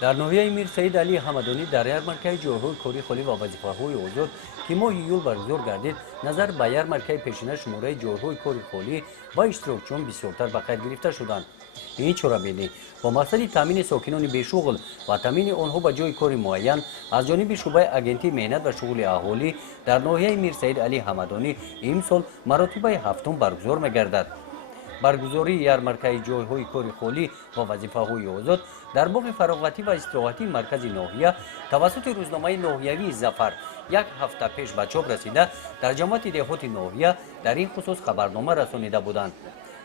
در ناحیه میر سید علی حمدانی در یارمارکه جوهر کوری خالی و وظیفه‌های آزاد که ماه یول برگزار گردید نظر به یارمارکه پیشینه شماره جوهر کوری خالی و اشتراکچیان بسیارتر به قید گرفته شدند. این چرابینی با مقصد تامین ساکنان بیشغل و تامین آنها به جای کار معین از جانب شعبه اگنتی مهنت و شغل اهالی در ناحیه میر سید علی حمدانی امسال مراتب هفتم برگزار می‌گردد. برگزاری یارمارکه جایهای کار خالی و وظیفه‌های آزاد در باغ فراغتی و استراحتی مرکز ناحیه توسط روزنامه ناحیوی ظفر یک هفته پیش به چاپ رسیده در جماعت دهات ناحیه در این خصوص خبرنامه رسانیده بودند.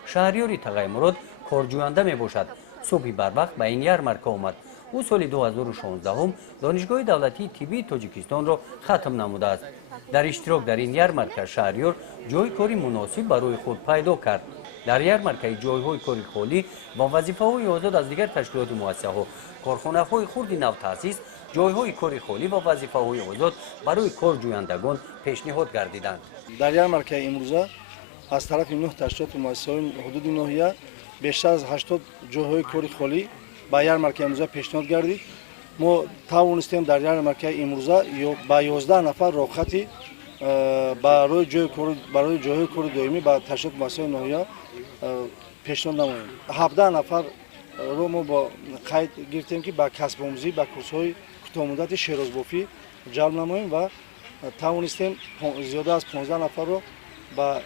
شهریار تقی مراد کارجوینده می باشد. صبح بر وقت به این یارمارکه آمد. او سال 2016 دانشگاه دولتی طبی تاجیکستان را ختم نموده است. در اشتراک در این یارمارکه شهریار جای کاری مناسب برای خود پیدا کرد. در یارمارکه جایهای کاری خالی و وظیفه‌های آزاد از دیگر تشکیلات مؤسسه‌ها کارخانه‌های خرد نو تأسیس جایهای کاری خالی و وظیفه‌های آزاد برای کارجویندگان پیشنهاد گردیدند. در یارمارکه امروزه از طرف 9 تشکیلات مؤسسه‌های حدود ناحیه بیشتر از 80 جایهای کاری خالی به یارمارکه امروزه پیشنهاد گردید. ما توانستیم در یارمارکه امروزه با 11 نفر راحتی برای جایهای کاری دائمی با تشکیلات مؤسسه‌های ناحیه پیشنهاد نماییم. 17 نفر رو ما با قید گرفتیم که با کسب آموزی با کورس‌های کوتاه‌مدت شیرازبافی جلب نماییم و توانستیم زیاده از 15 نفر رو با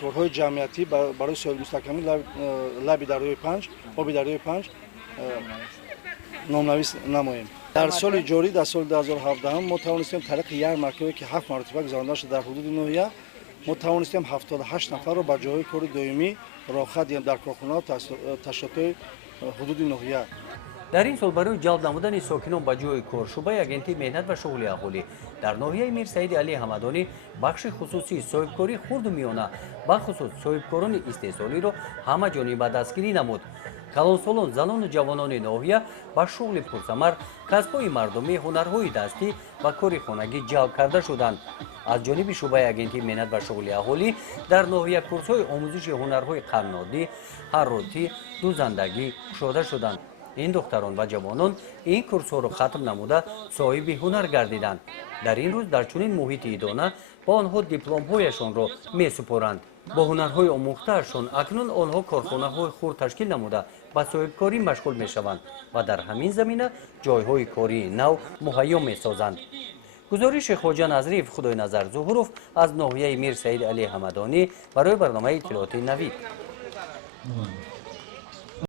کارهای جمعیتی برای سوال مستحکمی لب دریای 5 آب دریای 5 نامنویس نماییم. در سال جاری در سال 2017 ما توانستیم طریق یارمارکه‌ای که 7 مرتبه گذرانده شده در حدود ناحیه ما توانستیم 78 نفر رو با جای کار دائمی راحت در کارخانه‌ها و تشکیلات حدود ناحیه. در این سال برای جلب نمودن ساکنان به جای کار شعبه اگنتی مهنت و شغل اهالی در ناحیه میر سید علی حمدانی بخش خصوصی صاحبکاری خرد و میانه به خصوص صاحبکاران استحصالی را همه جانبه دستگیری نمود. کلانسالان زنان و جوانان ناحیه با شغل پرثمر کسب‌های مردمی هنرهای دستی و کار خانگی جلب کرده شدند. از جانب شعبه اگنتی مهنت و شغل اهالی در ناحیه کورس‌های آموزش هنرهای قنادی، حراتی، دوزندگی گشوده شدند. این دختران و جوانان این کورس‌ها را ختم نموده صاحب هنر گردیدند. در این روز در چنین محیط ایدانه با آنها دیپلم‌هایشان را می‌سپارند. با هنرهای آموخته‌شان اکنون آنها کارخانه‌های خرد تشکیل نموده به صاحبکاری مشغول می‌شوند و در همین زمینه جایهای کاری نو مهیا می‌سازند. گزارش خواجه نظریف خدای نظر ظهوروف از ناحیه میر سید علی حمدانی برای برنامه اطلاعاتی نوید.